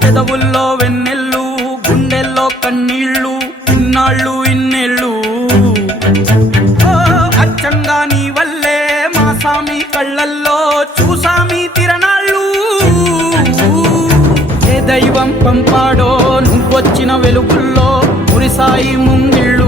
పెదవుల్లో వెన్నెల్లు గుండెల్లో కన్నీళ్ళు ఇన్నాళ్ళు ఇన్నేళ్ళు అచ్చంగా నీ వల్లే మా సామి కళ్ళల్లో చూసామి తిరణాళ్ళు ఏ దైవం పంపాడో నువ్వొచ్చిన వెలుగుల్లో మురిసాయి ముంగిళ్ళు